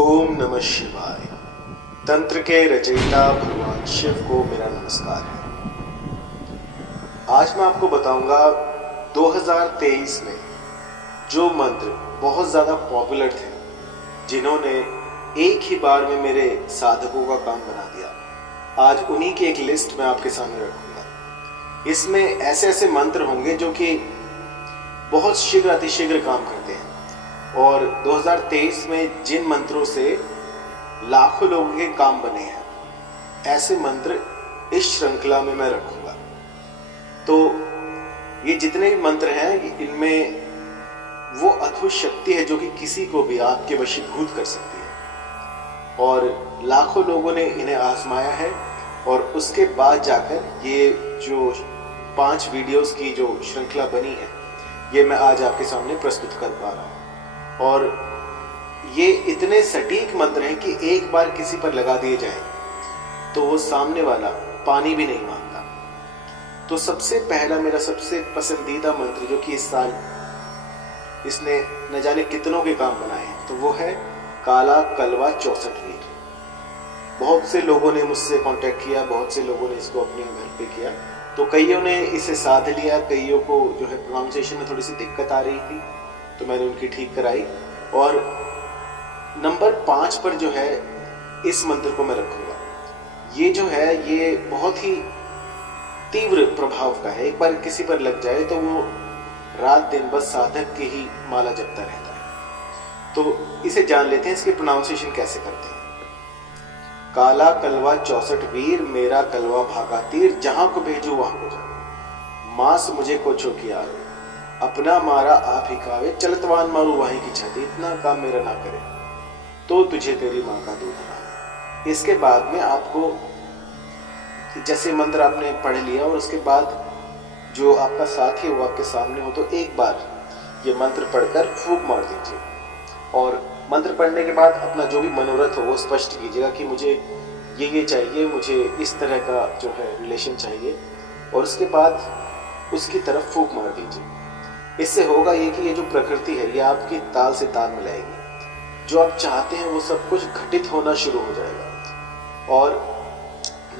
ओम नमः शिवाय। तंत्र के रचयिता भगवान शिव को मेरा नमस्कार है। आज मैं आपको बताऊंगा 2023 में जो मंत्र बहुत ज़्यादा पॉपुलर थे, जिन्होंने एक ही बार में मेरे साधकों का काम बना दिया। आज उन्हीं की एक लिस्ट मैं आपके सामने रखूंगा। इसमें ऐसे ऐसे मंत्र होंगे जो कि बहुत शीघ्र अतिशीघ्र काम करते हैं, और 2023 में जिन मंत्रों से लाखों लोगों के काम बने हैं, ऐसे मंत्र इस श्रृंखला में मैं रखूंगा। तो ये जितने भी मंत्र हैं, इनमें वो अद्भुत शक्ति है जो कि किसी को भी आपके वशीभूत कर सकती है, और लाखों लोगों ने इन्हें आजमाया है। और उसके बाद जाकर ये जो 5 वीडियोस की जो श्रृंखला बनी है, ये मैं आज आपके सामने प्रस्तुत कर पा रहा हूँ। और ये इतने सटीक मंत्र हैं कि एक बार किसी पर लगा दिए जाए तो वो सामने वाला पानी भी नहीं मांगता। तो सबसे पहला मेरा सबसे पसंदीदा मंत्र, जो कि इस साल इसने न जाने कितनों के काम बनाए हैं, तो वो है काला कलवा 64 वीर। बहुत से लोगों ने मुझसे कांटेक्ट किया, बहुत से लोगों ने इसको अपने घर पे किया। तो कईयों ने इसे साध लिया, कईयों को जो है प्रोनाउंसिएशन में थोड़ी सी दिक्कत आ रही थी, तो मैंने उनकी ठीक कराई। और नंबर 5 पर जो है इस मंत्र को मैं रखूंगा। ये जो है ये बहुत ही तीव्र प्रभाव का है। एक बार किसी पर लग जाए तो वो रात दिन बस साधक की ही माला जपता रहता है। तो इसे जान लेते हैं, इसके प्रोनाउंसिएशन कैसे करते हैं। काला कलवा 64 वीर, मेरा कलवा भागा तीर, जहां को भेजू वहां को जाओ, मांस मुझे को चौकी आवे, अपना मारा आप ही खावे, चलतवान मारू वहीं की छाती, इतना काम मेरा ना करे तो तुझे तेरी माँ का दूध ना। इसके बाद में आपको जैसे मंत्र आपने पढ़ लिया और उसके बाद जो आपका साथी वो आपके सामने हो, तो एक बार ये मंत्र पढ़कर फूंक मार दीजिए। और मंत्र पढ़ने के बाद अपना जो भी मनोरथ हो वो स्पष्ट कीजिएगा कि मुझे ये चाहिए, मुझे इस तरह का जो है रिलेशन चाहिए, और उसके बाद उसकी तरफ फूंक मार दीजिए। इससे होगा ये कि ये जो प्रकृति है ये आपकी ताल से ताल मिलाएगी। जो आप चाहते हैं वो सब कुछ घटित होना शुरू हो जाएगा, और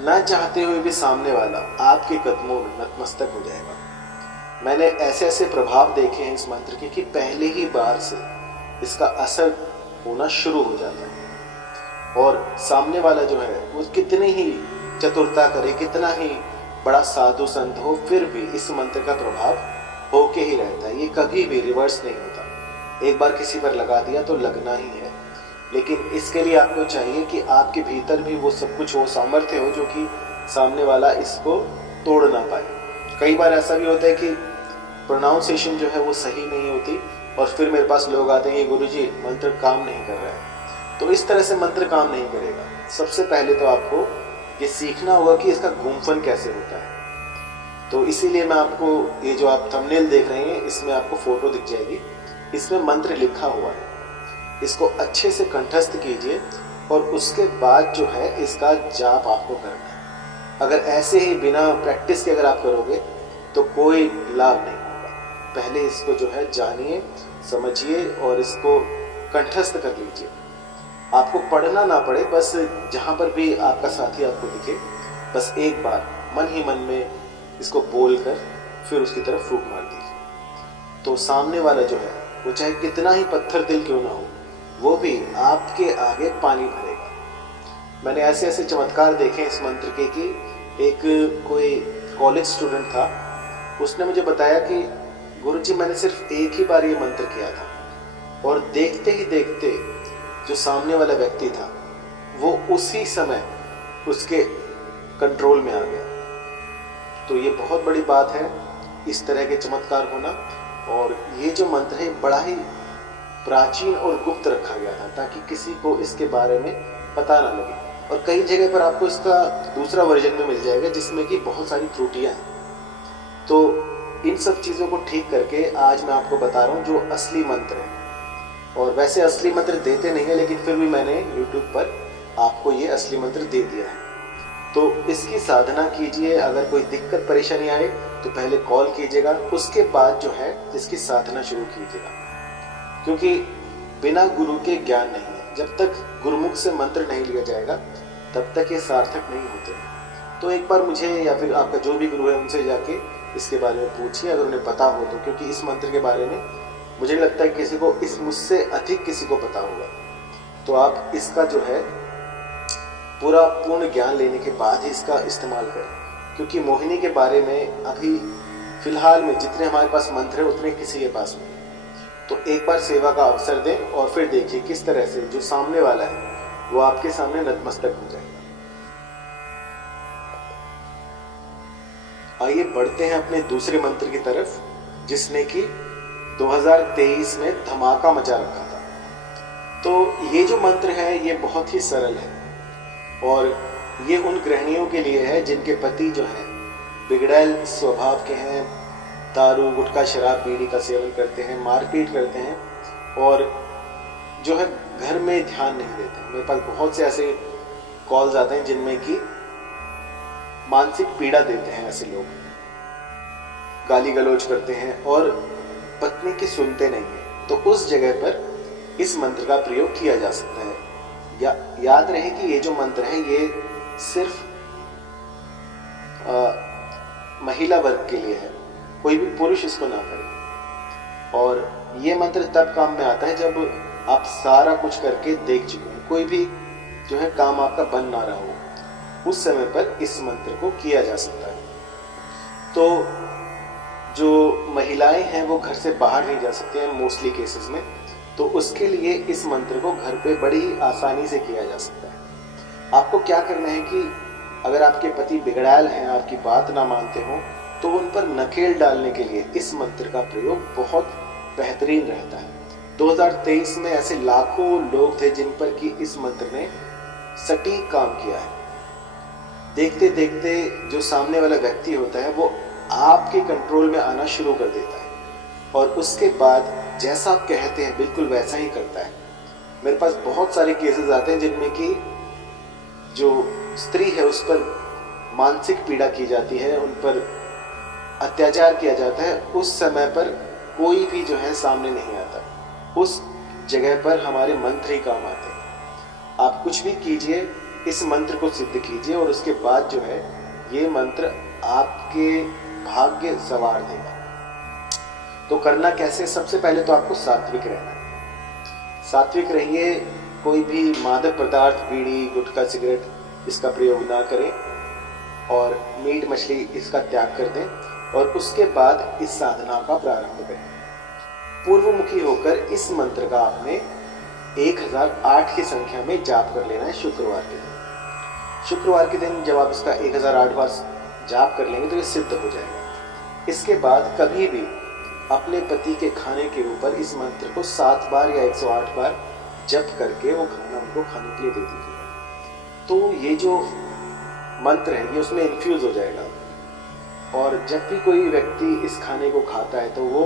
न चाहते हुए भी सामने वाला आपके कदमों में नतमस्तक हो जाएगा। मैंने ऐसे ऐसे प्रभाव देखे हैं इस मंत्र के कि पहले ही बार से इसका असर होना शुरू हो जाता है, और सामने वाला जो है वो कितनी ही चतुरता करे, कितना ही बड़ा साधु संत हो, फिर भी इस मंत्र का प्रभाव होके ही रहता है। ये कभी भी रिवर्स नहीं होता। एक बार किसी पर लगा दिया तो लगना ही है, लेकिन इसके लिए आपको चाहिए कि आपके भीतर भी वो सब कुछ, वो सामर्थ्य हो जो कि सामने वाला इसको तोड़ ना पाए। कई बार ऐसा भी होता है कि प्रोनाउंसिएशन जो है वो सही नहीं होती, और फिर मेरे पास लोग आते हैं कि गुरुजी मंत्र काम नहीं कर रहा है। तो इस तरह से मंत्र काम नहीं करेगा। सबसे पहले तो आपको ये सीखना होगा कि इसका गुम्फन कैसे होता है। तो इसीलिए मैं आपको ये जो आप थंबनेल देख रहे हैं, इसमें आपको फोटो दिख जाएगी, इसमें मंत्र लिखा हुआ है। इसको अच्छे से कंठस्थ कीजिए, और उसके बाद जो है इसका जाप आपको करना है। अगर ऐसे ही बिना प्रैक्टिस के अगर आप करोगे तो कोई लाभ नहीं होगा। पहले इसको जो है जानिए, समझिए और इसको कंठस्थ कर लीजिए। आपको पढ़ना ना पड़े, बस जहाँ पर भी आपका साथी आपको दिखे, बस एक बार मन ही मन में इसको बोलकर फिर उसकी तरफ फूंक मार दीजिए। तो सामने वाला जो है वो चाहे कितना ही पत्थर दिल क्यों ना हो, वो भी आपके आगे पानी भरेगा। मैंने ऐसे ऐसे चमत्कार देखे इस मंत्र के कि एक कोई कॉलेज स्टूडेंट था, उसने मुझे बताया कि गुरुजी मैंने सिर्फ एक ही बार ये मंत्र किया था, और देखते ही देखते जो सामने वाला व्यक्ति था वो उसी समय उसके कंट्रोल में आ गया। तो ये बहुत बड़ी बात है इस तरह के चमत्कार होना। और ये जो मंत्र है बड़ा ही प्राचीन और गुप्त रखा गया था, ताकि किसी को इसके बारे में पता ना लगे। और कई जगह पर आपको इसका दूसरा वर्जन में मिल जाएगा जिसमें कि बहुत सारी त्रुटियां हैं। तो इन सब चीज़ों को ठीक करके आज मैं आपको बता रहा हूँ जो असली मंत्र है। और वैसे असली मंत्र देते नहीं है, लेकिन फिर भी मैंने YouTube पर आपको ये असली मंत्र दे दिया है। तो इसकी साधना कीजिए। अगर कोई दिक्कत परेशानी आए तो पहले कॉल कीजिएगा, उसके बाद जो है इसकी साधना शुरू कीजिएगा, क्योंकि बिना गुरु के ज्ञान नहीं है। जब तक गुरुमुख से मंत्र नहीं लिया जाएगा तब तक ये सार्थक नहीं होते। तो एक बार मुझे या फिर आपका जो भी गुरु है उनसे जाके इसके बारे में पूछिए, अगर उन्हें पता हो तो, क्योंकि इस मंत्र के बारे में मुझे नहीं लगता है किसी को इस मुझसे अधिक किसी को पता होगा। तो आप इसका जो है पूरा पूर्ण ज्ञान लेने के बाद ही इसका इस्तेमाल करें, क्योंकि मोहिनी के बारे में अभी फिलहाल में जितने हमारे पास मंत्र है उतने किसी के पास नहीं। तो एक बार सेवा का अवसर दें और फिर देखिए किस तरह से जो सामने वाला है वो आपके सामने नतमस्तक हो जाएगा। आइए बढ़ते हैं अपने दूसरे मंत्र की तरफ, जिसने कि 2023 में धमाका मचा रखा था। तो ये जो मंत्र है ये बहुत ही सरल है और ये उन गृहिणियों के लिए है जिनके पति जो हैं बिगड़ैल स्वभाव के हैं, दारू गुटखा शराब बीड़ी का सेवन करते हैं, मारपीट करते हैं और जो है घर में ध्यान नहीं देते। मेरे पास बहुत से ऐसे कॉल्स आते हैं जिनमें कि मानसिक पीड़ा देते हैं ऐसे लोग, गाली गलौज करते हैं और पत्नी की सुनते नहीं है। तो उस जगह पर इस मंत्र का प्रयोग किया जा सकता है। याद रहे कि ये जो मंत्र है ये सिर्फ महिला वर्ग के लिए है, कोई भी पुरुष इसको ना करे। और ये मंत्र तब काम में आता है जब आप सारा कुछ करके देख चुके हैं, कोई भी जो है काम आपका बन ना रहा हो, उस समय पर इस मंत्र को किया जा सकता है। तो जो महिलाएं हैं वो घर से बाहर नहीं जा सकती हैं मोस्टली केसेस में, तो उसके लिए इस मंत्र को घर पे बड़ी ही आसानी से किया जा सकता है। आपको क्या करना है कि अगर आपके पति बिगड़ैल हैं, आपकी बात ना मानते हो, तो उन पर नकेल डालने के लिए इस मंत्र का प्रयोग बहुत बेहतरीन रहता है। 2023 में ऐसे लाखों लोग थे जिन पर कि इस मंत्र ने सटीक काम किया है। देखते देखते जो सामने वाला व्यक्ति होता है वो आपके कंट्रोल में आना शुरू कर देता है और उसके बाद जैसा आप कहते हैं बिल्कुल वैसा ही करता है। मेरे पास बहुत सारे केसेस आते हैं जिनमें कि जो स्त्री है उस पर मानसिक पीड़ा की जाती है, उन पर अत्याचार किया जाता है, उस समय पर कोई भी जो है सामने नहीं आता। उस जगह पर हमारे मंत्र ही काम आते हैं। आप कुछ भी कीजिए, इस मंत्र को सिद्ध कीजिए और उसके बाद जो है ये मंत्र आपके भाग्य सवार देगा। तो करना कैसे? सबसे पहले तो आपको सात्विक रहना है। सात्विक रहिए, कोई भी मादक पदार्थ, बीड़ी गुटखा सिगरेट इसका प्रयोग ना करें और मीट मछली इसका त्याग कर दें और उसके बाद इस साधना का प्रारंभ करें। पूर्वमुखी होकर इस मंत्र का आपने 1008 की संख्या में जाप कर लेना है शुक्रवार के दिन। शुक्रवार के दिन जब आप इसका 1008 बार जाप कर लेंगे तो ये सिद्ध हो जाएगा। इसके बाद कभी भी अपने पति के खाने के ऊपर इस मंत्र को 7 बार या 108 बार जप करके वो खाना उनको खाने के लिए दे दीजिएगा। तो ये जो मंत्र है ये उसमें इन्फ्यूज हो जाएगा और जब भी कोई व्यक्ति इस खाने को खाता है तो वो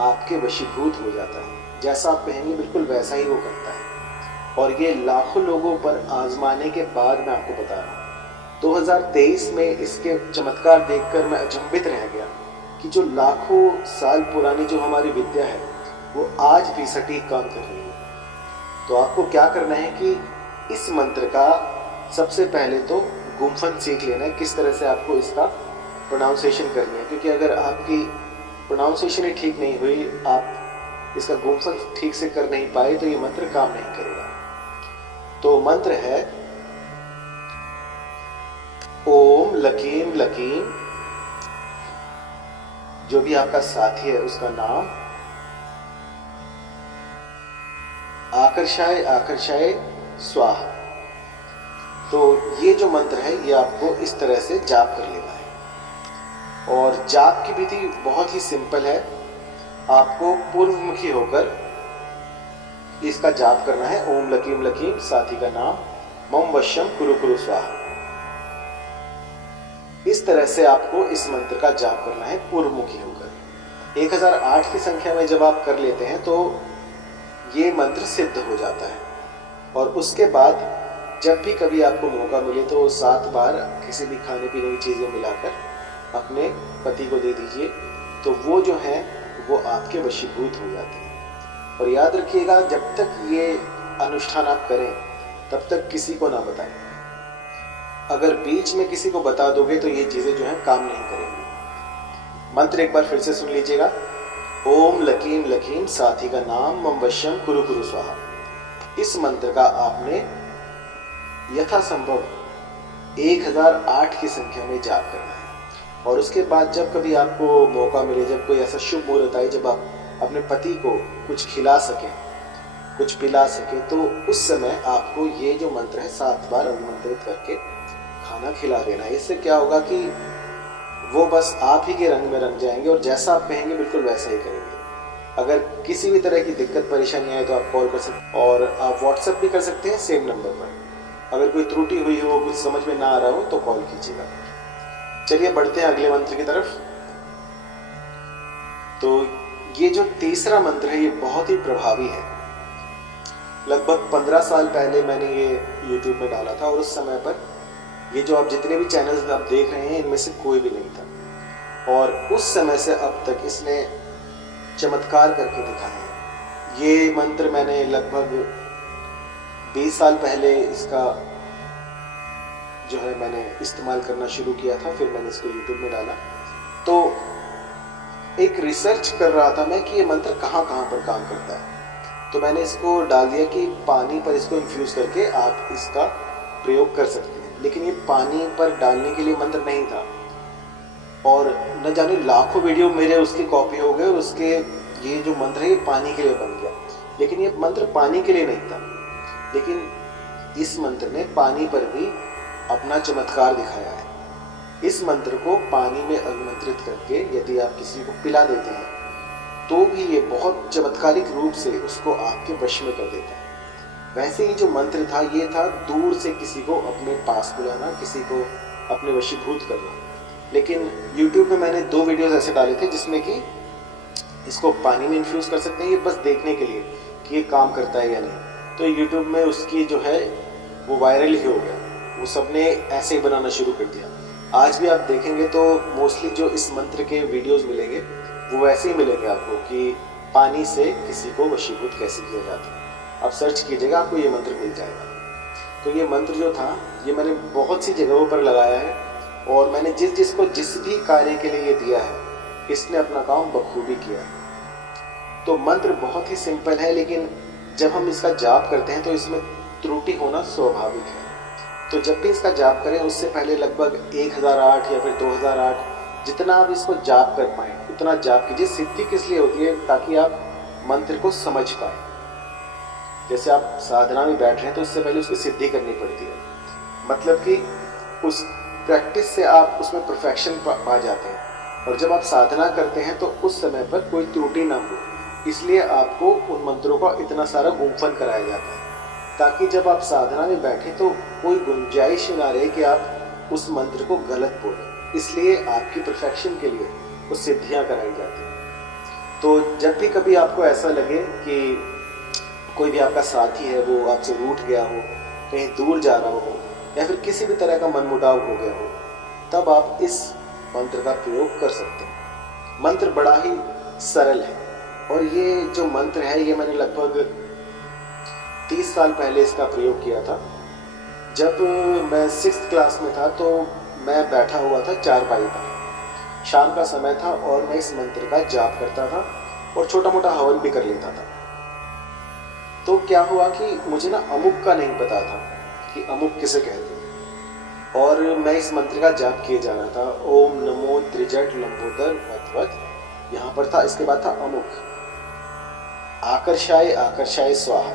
आपके वशीभूत हो जाता है। जैसा आप कहेंगे बिल्कुल वैसा ही वो करता है और ये लाखों लोगों पर आजमाने के बाद मैं आपको बता रहा हूँ। 2023 में इसके चमत्कार देखकर मैं अचंभित रह गया कि जो लाखों साल पुरानी जो हमारी विद्या है वो आज भी सटीक काम कर रही है। तो आपको क्या करना है कि इस मंत्र का सबसे पहले तो गुम्फन सीख लेना है, किस तरह से आपको इसका प्रोनाउंसिएशन करनी है, क्योंकि अगर आपकी प्रोनाउंसिएशन ही ठीक नहीं हुई, आप इसका गुम्फन ठीक से कर नहीं पाए तो ये मंत्र काम नहीं करेगा। तो मंत्र है ओम लकीम लकीम, जो भी आपका साथी है उसका नाम, आकर्षाय आकर्षाय स्वाहा। तो ये जो मंत्र है ये आपको इस तरह से जाप कर लेना है और जाप की विधि बहुत ही सिंपल है। आपको पूर्वमुखी होकर इसका जाप करना है। ओम लकीम लकीम, साथी का नाम, मम वश्यम कुरु कुरु स्वाहा। इस तरह से आपको इस मंत्र का जाप करना है पूर्वमुखी होकर। 1008 की संख्या में जब आप कर लेते हैं तो ये मंत्र सिद्ध हो जाता है और उसके बाद जब भी कभी आपको मौका मिले तो 7 बार किसी भी खाने पीने की चीज़ें मिलाकर अपने पति को दे दीजिए, तो वो जो है वो आपके वशीभूत हो जाते हैं। और याद रखिएगा, जब तक ये अनुष्ठान आप करें तब तक किसी को ना बताएं। अगर बीच में किसी को बता दोगे तो ये चीज़ें जो हैं काम नहीं करेंगी। मंत्र एक बार फिर से सुन लीजिएगा। ओम लकीम लकीम साथी का नाम मम वश्यम कुरु कुरु स्वाहा। इस मंत्र का आपने यथासंभव 1008 की संख्या में जाप करना है। और उसके बाद जब कभी आपको मौका मिले, जब कोई ऐसा शुभ मुहूर्त आए जब आप अपने पति को कुछ खिला सकें, कुछ पिला सकें, तो उस समय आपको ये जो मंत्र है 7 बार अभिमंत्रित करके खाना खिला देना है। इससे क्या होगा कि वो बस आप ही के रंग में रंग जाएंगे और जैसा आप कहेंगे बिल्कुल वैसा ही करेंगे। अगर किसी भी तरह की दिक्कत परेशानी आए तो आप कॉल कर सकते हैं और आप व्हाट्सएप भी कर सकते हैं सेम नंबर पर। अगर कोई त्रुटि हुई हो, कुछ समझ में ना आ रहा हो तो कॉल कीजिएगा। चलिए बढ़ते हैं अगले मंत्र की तरफ। तो ये जो तीसरा मंत्र है ये बहुत ही प्रभावी है। लगभग 15 साल पहले मैंने ये YouTube में डाला था और उस समय पर ये जो आप जितने भी चैनल्स आप देख रहे हैं इनमें से कोई भी नहीं था। और उस समय से अब तक इसने चमत्कार करके दिखाए हैं। ये मंत्र मैंने लगभग 20 साल पहले इसका जो है मैंने इस्तेमाल करना शुरू किया था। फिर मैंने इसको YouTube में डाला तो एक रिसर्च कर रहा था मैं कि ये मंत्र कहाँ कहाँ पर काम करता है। तो मैंने इसको डाल दिया कि पानी पर इसको इन्फ्यूज़ करके आप इसका प्रयोग कर सकते हैं। लेकिन ये पानी पर डालने के लिए मंत्र नहीं था और न जाने लाखों वीडियो मेरे उसकी कॉपी हो गए और उसके ये जो मंत्र है ये पानी के लिए बन गया। लेकिन ये मंत्र पानी के लिए नहीं था। लेकिन इस मंत्र ने पानी पर भी अपना चमत्कार दिखाया है। इस मंत्र को पानी में अभिमंत्रित करके यदि आप किसी को पिला देते हैं तो भी ये बहुत चमत्कारिक रूप से उसको आपके वश में कर देता है। वैसे ही जो मंत्र था ये था दूर से किसी को अपने पास बुलाना, किसी को अपने वशीभूत करना। लेकिन YouTube में मैंने 2 वीडियोस ऐसे डाले थे जिसमें कि इसको पानी में इन्फ्यूज़ कर सकते हैं, ये बस देखने के लिए कि ये काम करता है या नहीं। तो YouTube में उसकी जो है वो वायरल ही हो गया, वो सबने ऐसे ही बनाना शुरू कर दिया। आज भी आप देखेंगे तो मोस्टली जो इस मंत्र के वीडियोस मिलेंगे वो वैसे ही मिलेंगे आपको कि पानी से किसी को वशीभूत कैसे किया जाता है। आप सर्च कीजिएगा आपको ये मंत्र मिल जाएगा। तो ये मंत्र जो था ये मैंने बहुत सी जगहों पर लगाया है और मैंने जिसको जिस भी कार्य के लिए ये दिया है इसने अपना काम बखूबी किया है। तो मंत्र बहुत ही सिंपल है लेकिन जब हम इसका जाप करते हैं तो इसमें त्रुटि होना स्वाभाविक है। तो जब भी इसका जाप करें उससे पहले लगभग 1008 या फिर 2008 जितना आप इसको जाप कर पाएँ उतना जाप कीजिए। सिद्धि किस लिए होती है? ताकि आप मंत्र को समझ पाएँ। जैसे आप साधना में बैठ रहे हैं तो उससे पहले उसकी सिद्धि करनी पड़ती है, मतलब कि उस प्रैक्टिस से आप उसमें परफेक्शन पा जाते हैं। और जब आप साधना करते हैं तो उस समय पर कोई त्रुटि ना हो, इसलिए आपको उन मंत्रों का इतना सारा गुम्फन कराया जाता है ताकि जब आप साधना में बैठे तो कोई गुंजाइश ना रहे कि आप उस मंत्र को गलत बोलें। इसलिए आपकी परफेक्शन के लिए वो सिद्धियाँ कराई जाती हैं। तो जब भी कभी आपको ऐसा लगे कि कोई भी आपका साथी है वो आपसे रूठ गया हो, कहीं दूर जा रहा हो या फिर किसी भी तरह का मनमुटाव हो गया हो, तब आप इस मंत्र का प्रयोग कर सकते हैं। मंत्र बड़ा ही सरल है और ये जो मंत्र है ये मैंने लगभग 30 साल पहले इसका प्रयोग किया था। जब मैं 6th क्लास में था तो मैं बैठा हुआ था चारपाई पर, शाम का समय था और मैं इस मंत्र का जाप करता था और छोटा मोटा हवन भी कर लेता था। तो क्या हुआ कि मुझे ना अमुक का नहीं पता था कि अमुक किसे कहते हैं और मैं इस मंत्र का जाप किए जा रहा था। ओम नमो त्रिजट लंबोदर वत यहाँ पर था, इसके बाद था अमुक आकर्षाय आकर्षाय स्वाहा।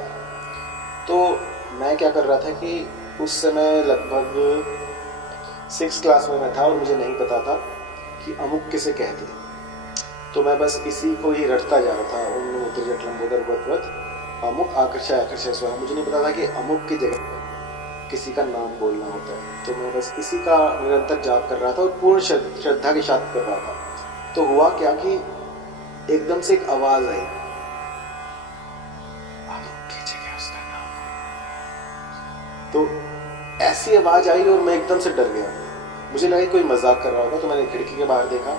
तो मैं क्या कर रहा था कि उस समय लगभग 6th क्लास में मैं था और मुझे नहीं पता था कि अमुक किसे कहते हैं। तो मैं बस इसी को ही रटता जा रहा था, ओम नमो त्रिजट लंबोदर वत अमुक आकर्षाय आकर्षाय स्वाहा। मुझे नहीं पता था कि अमुक की जगह किसी का नाम बोलना होता है। तो मैं बस इसी का निरंतर जाप कर रहा था और पूर्ण श्रद्धा के साथ कर रहा था। तो हुआ क्या कि एकदम से एक आवाज आई, अमुक की जगह उसका नाम बोलना। तो ऐसी आवाज आई और मैं एकदम से डर गया। मुझे लगा कोई मजाक कर रहा होगा, तो मैंने खिड़की के बाहर देखा,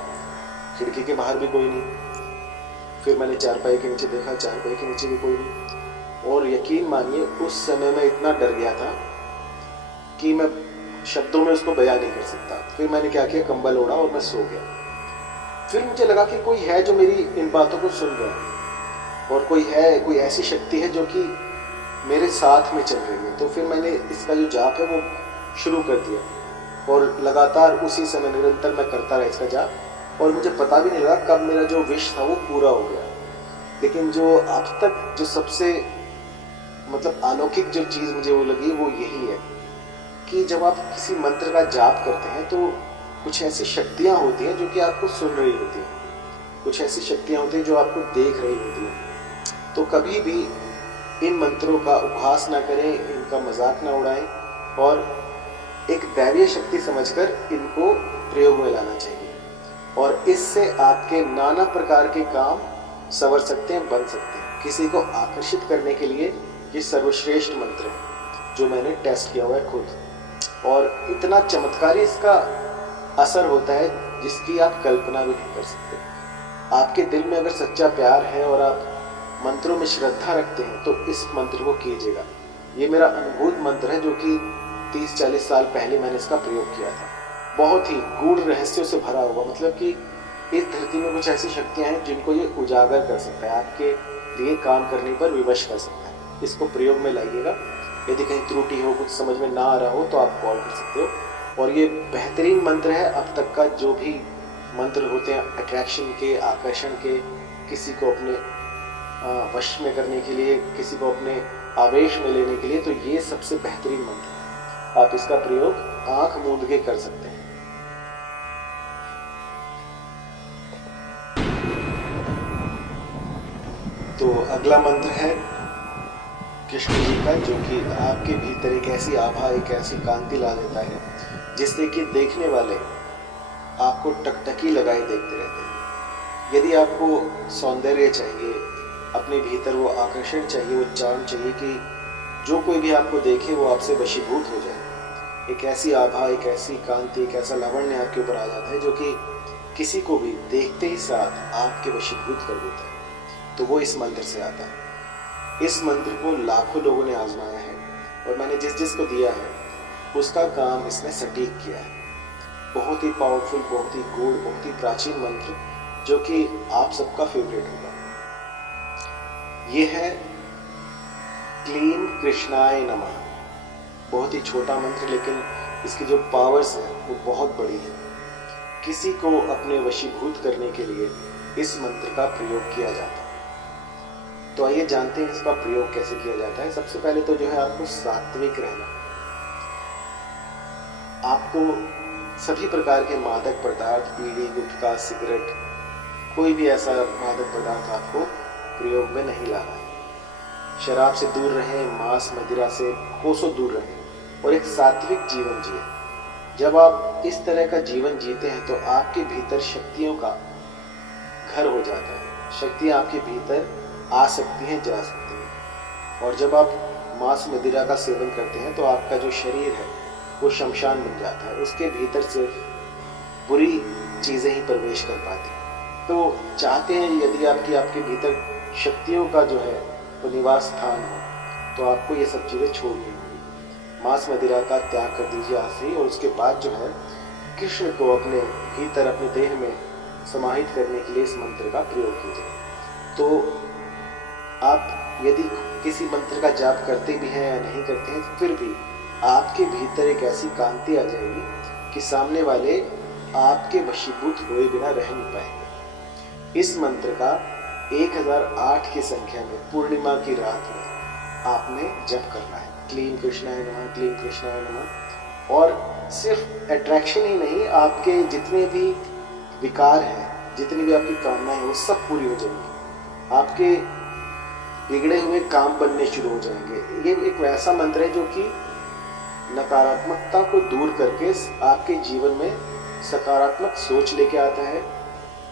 खिड़की के बाहर भी कोई नहीं। फिर मैंने चारपाई के नीचे देखा, चारपाई के नीचे भी कोई नहीं। और यकीन मानिए उस समय मैं इतना डर गया था कि मैं शब्दों में उसको बयां नहीं कर सकता। फिर मैंने क्या किया, कंबल ओढ़ा और मैं सो गया। फिर मुझे लगा कि कोई है जो मेरी इन बातों को सुन रहा है और कोई ऐसी शक्ति है जो कि मेरे साथ में चल रही है। तो फिर मैंने इसका जो जाप है वो शुरू कर दिया और लगातार उसी समय निरंतर मैं करता रहा इसका जाप, और मुझे पता भी नहीं लगा कब मेरा जो विश था वो पूरा हो गया। लेकिन जो अब तक जो सबसे मतलब अलौकिक जो चीज़ मुझे वो लगी वो यही है कि जब आप किसी मंत्र का जाप करते हैं तो कुछ ऐसी शक्तियाँ होती हैं जो कि आपको सुन रही होती हैं, कुछ ऐसी शक्तियाँ होती हैं जो आपको देख रही होती हैं। तो कभी भी इन मंत्रों का उपहास ना करें, इनका मजाक ना उड़ाएं और एक दैवीय शक्ति समझकर इनको प्रयोग में लाना चाहिए, और इससे आपके नाना प्रकार के काम संवर सकते हैं, बन सकते हैं। किसी को आकर्षित करने के लिए ये सर्वश्रेष्ठ मंत्र है जो मैंने टेस्ट किया हुआ है खुद, और इतना चमत्कारी इसका असर होता है जिसकी आप कल्पना भी नहीं कर सकते। आपके दिल में अगर सच्चा प्यार है और आप मंत्रों में श्रद्धा रखते हैं तो इस मंत्र को कीजिएगा। ये मेरा अनुभूत मंत्र है जो कि 30-40 साल पहले मैंने इसका प्रयोग किया था। बहुत ही गूढ़ रहस्यों से भरा हुआ, मतलब कि इस धरती में कुछ ऐसी शक्तियां हैं जिनको ये उजागर कर सकता है, आपके लिए काम करने पर विवश कर सकता है। इसको प्रयोग में लाइएगा। यदि कहीं त्रुटि हो, कुछ समझ में ना आ रहा हो तो आप कॉल कर सकते हो। और ये बेहतरीन मंत्र है। अब तक का जो भी मंत्र होते हैं अट्रैक्शन के, आकर्षण के, किसी को अपने वश में करने के लिए, किसी को अपने आवेश में लेने के लिए, तो ये सबसे बेहतरीन मंत्र है। आप इसका प्रयोग आंख मूंद के कर सकते हैं। तो अगला मंत्र है कृष्ण जी का, जो कि आपके भीतर एक ऐसी आभा, एक ऐसी कांति ला देता है जिससे कि देखने वाले आपको टकटकी लगाए देखते रहते हैं। यदि आपको सौंदर्य चाहिए, अपने भीतर वो आकर्षण चाहिए, वो चार्म चाहिए कि जो कोई भी आपको देखे वो आपसे वशीभूत हो जाए, एक ऐसी आभा, एक ऐसी कांति, एक ऐसा लावण्य आपके ऊपर आ जाता है जो कि किसी को भी देखते ही साथ आपके वशीभूत कर देता है, तो वो इस मंत्र से आता है। इस मंत्र को लाखों लोगों ने आजमाया है और मैंने जिस को दिया है उसका काम इसने सटीक किया है। बहुत ही पावरफुल, बहुत ही गूढ़, बहुत ही प्राचीन मंत्र जो कि आप सबका फेवरेट होगा। ये है क्लीं कृष्णाय नमः। बहुत ही छोटा मंत्र, लेकिन इसकी जो पावर्स है वो बहुत बड़ी है। किसी को अपने वशीभूत करने के लिए इस मंत्र का प्रयोग किया जाता है। तो आइए जानते हैं इसका प्रयोग कैसे किया जाता है। सबसे पहले तो जो है आपको सात्विक रहना। आपको सभी प्रकार के मादक पदार्थ, बीड़ी, गुटखा, सिगरेट, कोई भी ऐसा मादक पदार्थ आपको प्रयोग में नहीं लाना है। शराब से दूर रहें, मांस मदिरा से कोसों दूर रहें और एक सात्विक जीवन जिए। जब आप इस तरह का जीवन जीते हैं तो आपके भीतर शक्तियों का घर हो जाता है। शक्तियाँ आपके भीतर आ सकती हैं, जा सकती हैं। और जब आप मांस मदिरा का सेवन करते हैं तो आपका जो शरीर है वो शमशान बन जाता है, उसके भीतर सिर्फ बुरी चीज़ें ही प्रवेश कर पाती हैं। तो चाहते हैं यदि आपके भीतर शक्तियों का जो है वो निवास स्थान हो तो आपको ये सब चीज़ें छोड़नी होंगी। मांस मदिरा का त्याग कर दीजिए आज से ही, और उसके बाद जो है कृष्ण को अपने भीतर, अपने देह में समाहित करने के लिए इस मंत्र का प्रयोग कीजिए। तो आप यदि किसी मंत्र का जाप करते भी हैं या नहीं करते हैं तो फिर भी आपके भीतर एक ऐसी कांति आ जाएगी कि सामने वाले आपके वशीभूत हुए बिना रह नहीं पाएंगे। इस मंत्र का 1008 की संख्या में पूर्णिमा की रात में आपने जप करना है, क्लीं कृष्णाय नमः, क्लीं कृष्णाय नमः। और सिर्फ अट्रैक्शन ही नहीं, आपके जितने भी विकार हैं, जितनी भी आपकी कामनाएं हैं वो सब पूरी हो जाएंगी। आपके बिगड़े हुए काम बनने शुरू हो जाएंगे। ये एक वैसा मंत्र है जो कि नकारात्मकता को दूर करके आपके जीवन में सकारात्मक सोच लेके आता है,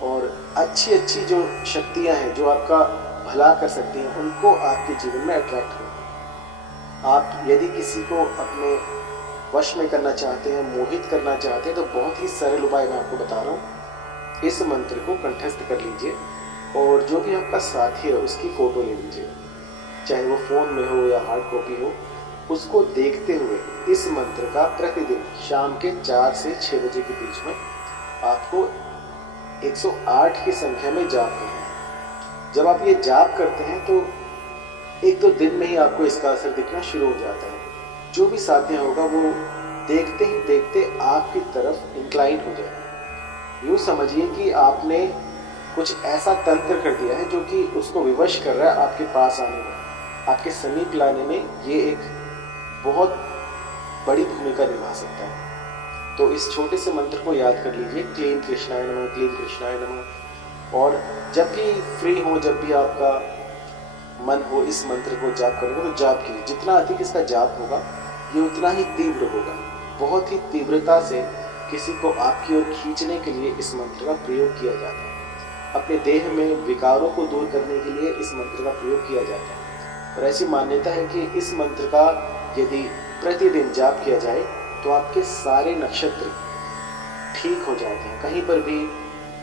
और अच्छी अच्छी जो शक्तियां हैं जो आपका भला कर सकती हैं उनको आपके जीवन में अट्रैक्ट करें। आप यदि किसी को अपने वश में करना चाहते हैं, मोहित करना चाहते हैं, तो बहुत ही सरल उपाय मैं आपको बता रहा हूँ। इस मंत्र को कंठस्थ कर लीजिए और जो भी आपका साथी है उसकी फोटो ले लीजिए चाहे वो फ़ोन में हो या हार्ड कॉपी हो, उसको देखते हुए इस मंत्र का प्रतिदिन शाम के 4 से 6 बजे के बीच में आपको 108 की संख्या में जाप करना है। जब आप ये जाप करते हैं तो 1-2 दिन में ही आपको इसका असर दिखना शुरू हो जाता है। जो भी साध्य होगा वो देखते ही देखते आपकी तरफ इंक्लाइन हो जाए। यूँ समझिए कि आपने कुछ ऐसा तंत्र कर दिया है जो कि उसको विवश कर रहा है आपके पास आने में, आपके समीप लाने में ये एक बहुत बड़ी भूमिका निभा सकता है। तो इस छोटे से मंत्र को याद कर लीजिए, क्लीं कृष्णाय नमः, क्लीं कृष्णाय नमः। और जब भी फ्री हो, जब भी आपका मन हो इस मंत्र को जाप करने को, तो जाप कीजिए। जितना अधिक इसका जाप होगा ये उतना ही तीव्र होगा। बहुत ही तीव्रता से किसी को आपकी ओर खींचने के लिए इस मंत्र का प्रयोग किया जाता है। अपने देह में विकारों को दूर करने के लिए इस मंत्र का प्रयोग किया जाता है। और ऐसी मान्यता है कि इस मंत्र का यदि प्रतिदिन जाप किया जाए तो आपके सारे नक्षत्र ठीक हो जाते हैं। कहीं पर भी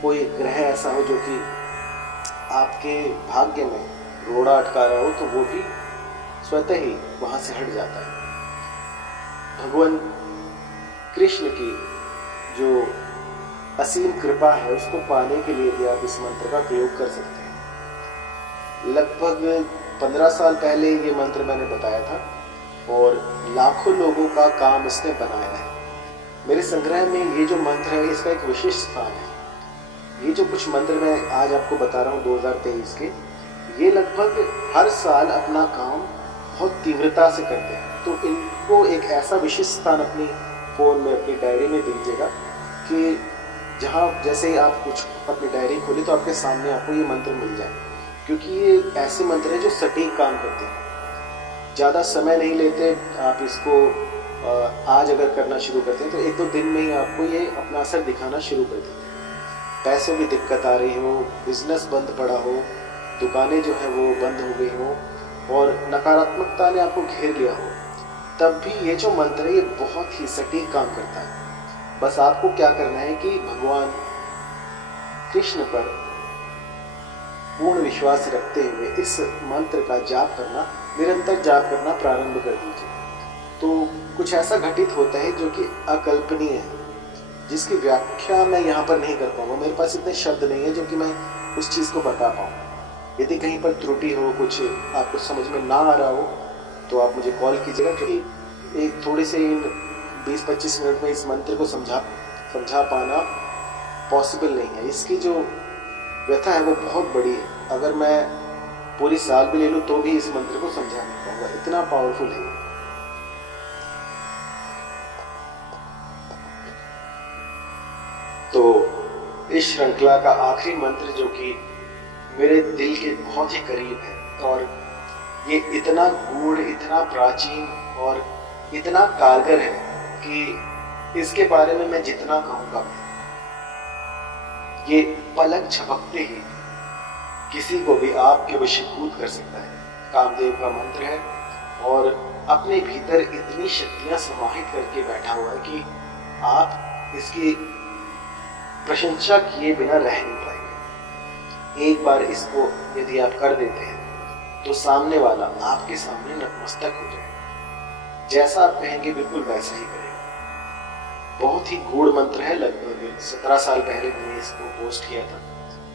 कोई ग्रह ऐसा हो जो कि आपके भाग्य में रोड़ा अटका रहा हो तो वो भी स्वतः ही वहाँ से हट जाता है। भगवान कृष्ण की जो असीम कृपा है उसको पाने के लिए भी आप इस मंत्र का प्रयोग कर सकते हैं। लगभग 15 साल पहले ये मंत्र मैंने बताया था और लाखों लोगों का काम इसने बनाया है। मेरे संग्रह में ये जो मंत्र है इसका एक विशिष्ट स्थान है। ये जो कुछ मंत्र मैं आज आपको बता रहा हूँ 2023 के, ये लगभग हर साल अपना काम बहुत तीव्रता से करते हैं। तो इनको एक ऐसा विशिष्ट स्थान अपनी फ़ोन में, अपनी डायरी में दीजिएगा कि जहाँ जैसे ही आप कुछ अपनी डायरी खोली तो आपके सामने आपको ये मंत्र मिल जाए, क्योंकि ये ऐसे मंत्र हैं जो सटीक काम करते हैं, ज़्यादा समय नहीं लेते। आप इसको आज अगर करना शुरू करते हैं तो 1-2 दिन में ही आपको ये अपना असर दिखाना शुरू कर देते हैं। पैसों की दिक्कत आ रही हो, बिजनेस बंद पड़ा हो, दुकानें जो है वो बंद हो गई हो और नकारात्मकता ने आपको घेर लिया हो, तब भी ये जो मंत्र है ये बहुत ही सटीक काम करता है। बस आपको क्या करना है कि भगवान कृष्ण पर पूर्ण विश्वास रखते हुए इस मंत्र का जाप करना, निरंतर जाप करना प्रारंभ कर दीजिए। तो कुछ ऐसा घटित होता है जो कि अकल्पनीय है, जिसकी व्याख्या मैं यहाँ पर नहीं कर पाऊंगा। मेरे पास इतने शब्द नहीं है जो कि मैं उस चीज़ को बता पाऊँ। यदि कहीं पर त्रुटि हो, कुछ आपको समझ में ना आ रहा हो तो आप मुझे कॉल कीजिएगा, क्योंकि एक थोड़े से 20-25 मिनट में इस मंत्र को समझा पाना पॉसिबल नहीं है। इसकी जो व्यथा है वो बहुत बड़ी है। अगर मैं पूरी साल भी ले लूँ तो भी इस मंत्र को समझा नहीं पाऊंगा, इतना पावरफुल है। तो इस श्रृंखला का आखिरी मंत्र जो कि मेरे दिल के बहुत ही करीब है और ये इतना गूढ़, इतना प्राचीन और इतना कारगर है कि इसके बारे में मैं जितना कहूँगा, ये पलक झपकते ही किसी को भी आपके वशीभूत कर सकता है। कामदेव का मंत्र है और अपने भीतर इतनी शक्तियां समाहित करके बैठा हुआ है कि आप इसकी प्रशंसा किए बिना रह नहीं पाएंगे। एक बार इसको यदि आप कर देते हैं तो सामने वाला आपके सामने नतमस्तक हो जाएगा। जैसा आप कहेंगे बिल्कुल वैसा ही करेगा। बहुत ही गूढ़ मंत्र है। लगभग 17 साल पहले मैंने इसको पोस्ट किया था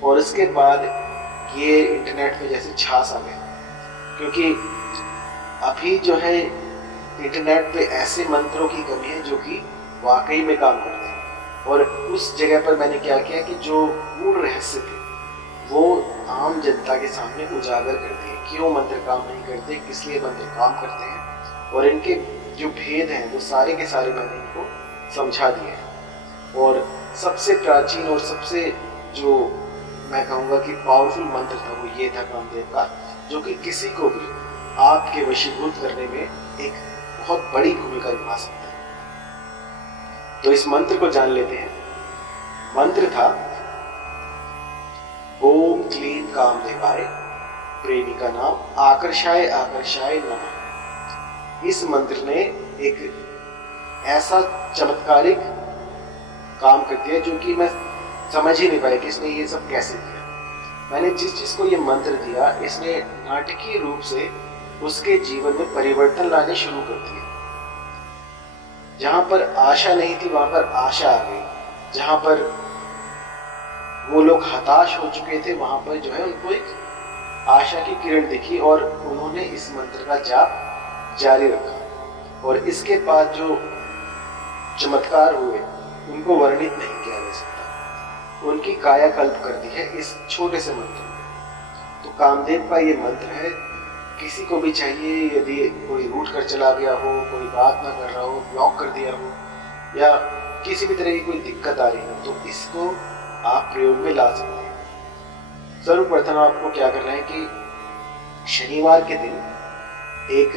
और इसके बाद ये इंटरनेट पे जैसे छा सा गया, क्योंकि अभी जो है इंटरनेट पे ऐसे मंत्रों की कमी है जो कि वाकई में काम करते हैं। और उस जगह पर मैंने क्या किया कि जो गूढ़ रहस्य थे वो आम जनता के सामने उजागर कर दिए। क्यों मंत्र काम नहीं करते, किस लिए मंत्र काम करते हैं, और इनके जो भेद हैं वो सारे के सारे मैंने इनको समझा दिए हैं। और सबसे प्राचीन और सबसे जो मैं कहूँगा कि पावरफुल मंत्र था वो ये था कामदेव का, जो कि किसी को भी आपके वशीभूत करने में एक बहुत बड़ी भूमिका निभा सकता है। तो इस मंत्र को जान लेते हैं। मंत्र था ओम क्लीं कामदेवाय, प्रेमी का नाम आकर्षाय आकर्षाय नमः। इस मंत्र ने एक ऐसा चमत्कारिक काम कर दिया जो कि मैं समझ ही नहीं पाया कि इसने ये सब कैसे किया। मैंने जिस चीज को ये मंत्र दिया इसने नाटकीय रूप से उसके जीवन में परिवर्तन लाने शुरू कर दिए। जहां पर आशा नहीं थी वहां पर आशा आ गई, जहां पर वो लोग हताश हो चुके थे वहां पर जो है उनको एक आशा की किरण दिखी और उन्होंने इस मंत्र का जाप जारी रखा। और इसके बाद जो चमत्कार हुए उनको वर्णित नहीं किया जा सकता। उनकी कायाकल्प कर दी है इस छोटे से मंत्र में। तो कामदेव का ये मंत्र है, किसी को भी चाहिए, यदि कोई रूठ कर चला गया हो, कोई बात ना कर रहा हो, ब्लॉक कर दिया हो, या किसी भी तरह की कोई दिक्कत आ रही हो, तो इसको आप प्रयोग में ला सकते हैं। सर्वप्रथम आपको क्या करना है कि शनिवार के दिन एक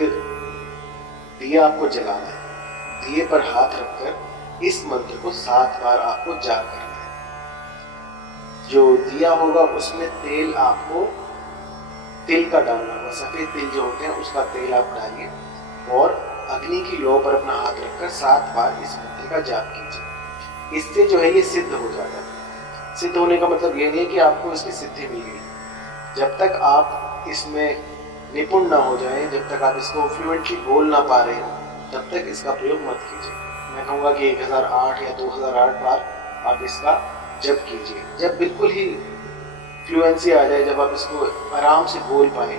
दिया आपको जलाना है। दिए पर हाथ रखकर इस मंत्र को 7 बार आपको जाप करना है। जो दिया होगा उसमें तेल आपको तिल का डालना होगा, सफेद तिल जो होते हैं उसका तेल आप डालिए और अग्नि की लौ पर अपना हाथ रखकर 7 बार इस मंत्र का जाप कीजिए। इससे जो है ये सिद्ध हो जाता है। सिद्ध होने का मतलब ये नहीं है कि आपको इसकी सिद्धि मिल गई। जब तक आप इसमें निपुण ना हो जाए, जब तक आप इसको फ्लुएंटली बोल ना पा रहे हो, तब तक इसका प्रयोग मत कीजिए। मैं कहूँगा कि 1008 या 2008 बार आप इसका जप कीजिए। जब बिल्कुल ही फ्लुएंसी आ जाए, जब आप इसको आराम से बोल पाए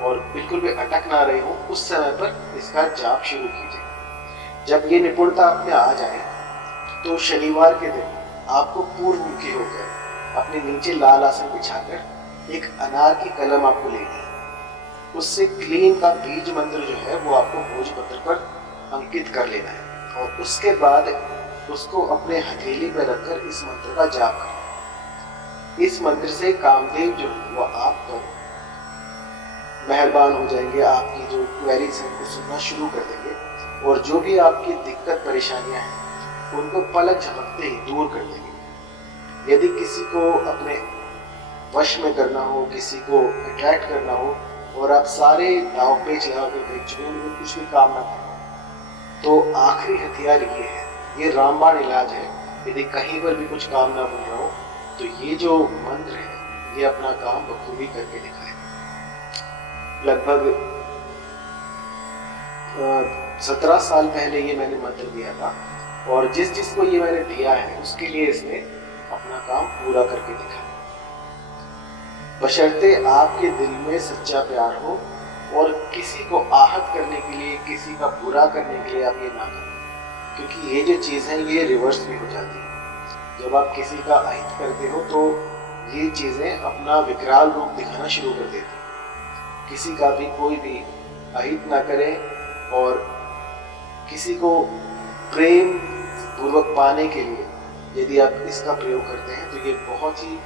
और बिल्कुल भी अटक ना रहे हो, उस समय पर इसका जाप शुरू कीजिए। जब ये निपुणता आप में आ जाए तो शनिवार के दिन आपको पूर्व मुखी होकर अपने नीचे लाल आसन बिछाकर एक अनार की कलम आपको लेनी है। उससे क्लीन का बीज मंत्र जो है वो आपको भोजपत्र पर अंकित कर लेना है और उसके बाद उसको अपने हथेली पर रखकर इस मंत्र का जाप करना। इस मंत्र से कामदेव जो है वो आप पर मेहरबान हो जाएंगे, आपकी जो क्वेरीज हैं उनको सुनना शुरू कर देंगे और जो भी आपकी दिक्कत परेशानियां हैं उनको पलक झपकते ही दूर कर देंगे। यदि किसी को अपने वश में करना हो, किसी को अट्रैक्ट करना हो और आप सारे दाव पेच लगा कर देख चुके हैं लेकिन कुछ भी काम ना करें, तो आखिरी हथियार ये है, ये रामबाण इलाज है। यदि कहीं पर भी कुछ काम ना बन रहा हो तो ये जो मंत्र है ये अपना काम बखूबी करके दिखाए। लगभग 17 साल पहले ये मैंने मंत्र दिया था और जिस जिसको ये मैंने दिया है उसके लिए इसने अपना काम पूरा करके दिखाया। बशर्ते आपके दिल में सच्चा प्यार हो और किसी को आहत करने के लिए, किसी का बुरा करने के लिए आप ये ना करें, क्योंकि ये जो चीज़ है ये रिवर्स भी हो जाती है। जब आप किसी का अहित करते हो तो ये चीज़ें अपना विकराल रूप दिखाना शुरू कर देती हैं। किसी का भी कोई भी अहित ना करें और किसी को प्रेम पूर्वक पाने के लिए यदि आप इसका प्रयोग करते हैं तो ये बहुत ही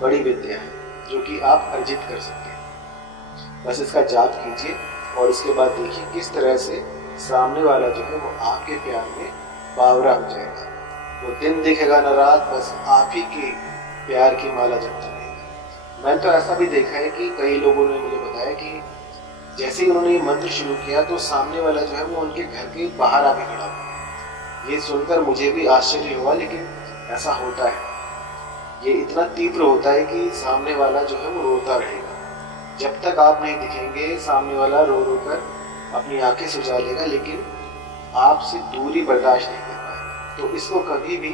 बड़ी विद्या है जो कि आप अर्जित कर सकते हैं। बस इसका जाप कीजिए और उसके बाद देखिए किस तरह से सामने वाला जो है वो आपके प्यार में बावरा हो जाएगा। वो दिन दिखेगा न रात, बस आप ही के प्यार की माला जपता रहेगा। मैंने तो ऐसा भी देखा है कि कई लोगों ने मुझे बताया कि जैसे ही उन्होंने ये मंत्र शुरू किया तो सामने वाला जो है वो उनके घर के बाहर आके खड़ा हुआ। ये सुनकर मुझे भी आश्चर्य हुआ, लेकिन ऐसा होता है। ये इतना तीव्र होता है कि सामने वाला जो है वो रोता रहेगा। जब तक आप नहीं दिखेंगे सामने वाला रो रो कर अपनी आंखें सुझा लेगा, लेकिन आपसे दूरी बर्दाश्त नहीं कर पाएगा। तो इसको कभी भी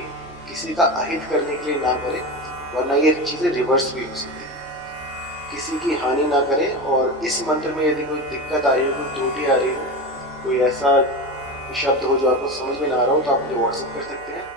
किसी का अहित करने के लिए ना करें, वरना ये चीज़ें रिवर्स भी हो सकती है। किसी की हानि ना करें। और इस मंत्र में यदि कोई दिक्कत आ रही हो, कोई त्रुटि आ रही हो, कोई ऐसा शब्द हो जो आपको समझ में ना आ रहा हो, तो आप मुझे व्हाट्सएप कर सकते हैं।